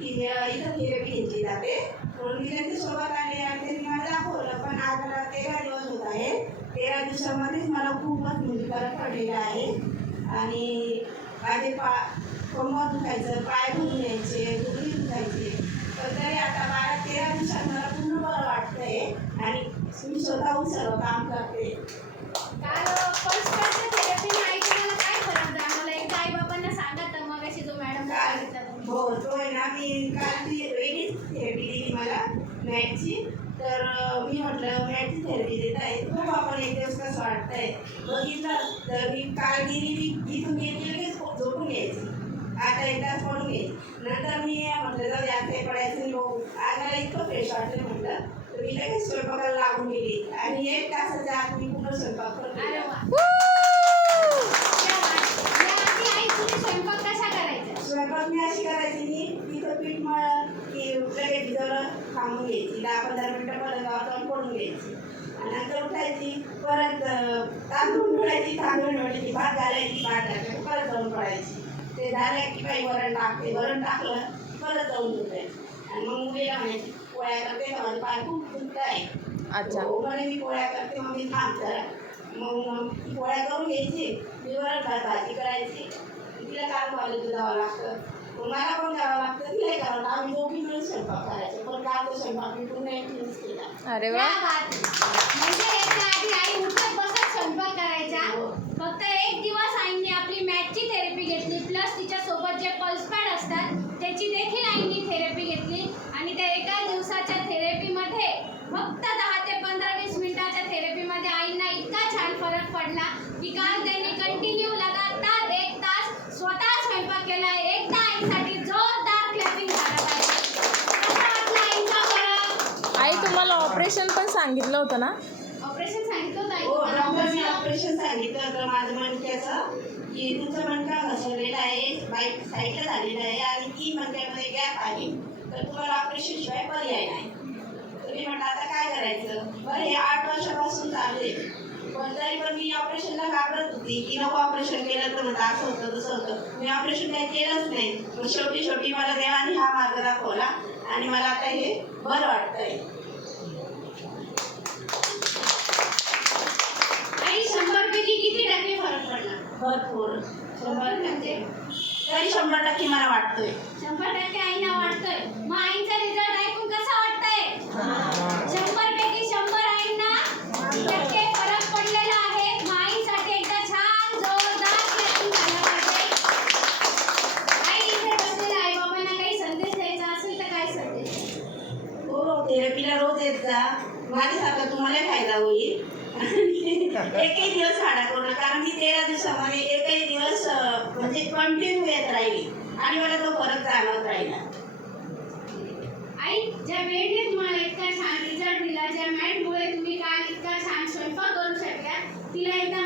की इथं थेरपी घेतली जाते म्हणून मी त्यांच्यासोबत आले आणि त्यांनी मला दाखवलं. पण आज मला 13 दिवस होत आहे. 13 दिवसामध्येच मला खूपच म्हणजे फरक पडलेला आहे. आणि माझे कंबर दुखायचं, पाय दुखून यायचे, गुडघे दुखायचे, पण तरी आता 12-13 दिवसात मला पूर्ण बरं वाटतंय आणि मी स्वतःहून सर्व काम करते. हो, तो आहे ना, मी काल ती वेगळीच थेरपी दिली मला मॅटची. तर मी म्हटलं मॅटची थेरपी देत आहे, खूप आपण एक दिवस कसं वाटतंय बघितलं. तर मी काल गेली, मी इथून गेली लगेच झोपून घ्यायची, आता एक तास पडून घ्यायची. नंतर मी म्हटलं जाऊ द्या ते पडायचं नाही बघू, आज मला इतकं फ्रेश वाटलं म्हटलं. तर मी लगेच स्वयंपाकाला लागून गेली आणि 1 तासाच्या आत मी पूर्ण स्वयंपाक करते. स्वयंपाक मी अशी करायची, मी तिथं पीठ मळलं की लगेच भिजवलं, थांबून घ्यायची, 10-15 मिनटं परत गावात पडून घ्यायची आणि नंतर उठायची, परत तांदूळ मिळायची, तांदूळ मिळायची, भात घालायची, भात घालायची, परत जाऊन पडायची. ते झालं की काही वरण टाकते, वरण टाकलं परत जाऊन धुतायची. आणि मग मुलीला म्हणायची पोळ्या करते का, माझं पाय खूप दुखत आहे. अच्छा, म्हणे मी पोळ्या करते, मग मी थांब जरा. मग पोळ्या करून घ्यायची, मी वरण भाजी करायची. तिला काम कॉलेजला जावं लागतं, मग मला पण करावं लागतं, तिला करावं लागतं. आम्ही दोघी मिळून स्वयंपाक करायचे, पण कालचा स्वयंपाक मी पूर्ण एकटीनेच केला. अरे वा, म्हणजे याच्या आधी आई उठत बसत स्वयंपाक करायच्या. फक्त एक दिवस आईने आपली मॅटची थेरपी घेतली, प्लस तिच्यासोबत जे पल्स पॅड असतात त्याची देखील आईने थेरपी घेतली. आणि त्या एका दिवसाच्या थेरपीमध्ये फक्त 10 ते 15-20 मिनिटाच्या थेरपीमध्ये आईंना इतका छान फरक पडला की काल त्यांनी कंटिन्यू लगातार 1 तास स्वतः स्वयंपाक केला. एकदा आईसाठी जोरदार क्लॅपिंग झालं पाहिजे. कसं वाटलं आईचा फरक? आई तुम्हाला ऑपरेशन पण सांगितलं होतं ना? ऑपरेशन सांगितलं होतं आई? हो, डॉक्टरने ऑपरेशन सांगितलं होतं माझं मणक्याचं, की तुमचा मणका घसरलेला आहे, बाईक साईडला झालेला आहे आणि 3 मणक्यामध्ये गॅप आहे, तर तुम्हाला ऑपरेशन शिवाय पर्याय नाही. तर मी म्हटलं आता काय करायचं. बरं, हे 8 वर्षापासून चालू आहे, पण तरी पण मी ऑपरेशनला घाबरत होती की नको ऑपरेशन केलं तर म्हणतं असं होतं तसं होतं. मी ऑपरेशन काही केलंच नाही. मग शेवटी मला देवाने हा मार्ग दाखवला आणि मला आता हे बरं वाटतंय. आई 100 पैकी किती टक्के फरक पडला? भरपूर, 100%. तरी 100% मला वाटतोय. 100% आईना वाटतोय. मग आईचा रिझल्ट ऐकून कसा वाटतंय? 100 पैकी 100 आईंना टक्के फरक पडलेला आहे. मग आईसाठी एकदा छान जोरदार क्लॅपिंग झालं पाहिजे. आई, इथे बसलेल्या आई बाबांना काही संदेश द्यायचा असेल तर काय संदेश? हो, थेरपीला रोज येत जा, माझ्यासारखा तुम्हाला फायदा होईल. एकही दिवस खाडा करू नका, कारण मी 13 दिवसामध्ये एकही दिवस म्हणजे कंटिन्यू येत राहिली आणि मला तो फरक जाणवत राहिला. आई, ज्या मेडने तुम्हाला इतका छान रिझल्ट दिला, ज्या मॅटमुळे तुम्ही काल इतका छान स्वयंपाक करू शकल्या, तिला एकदा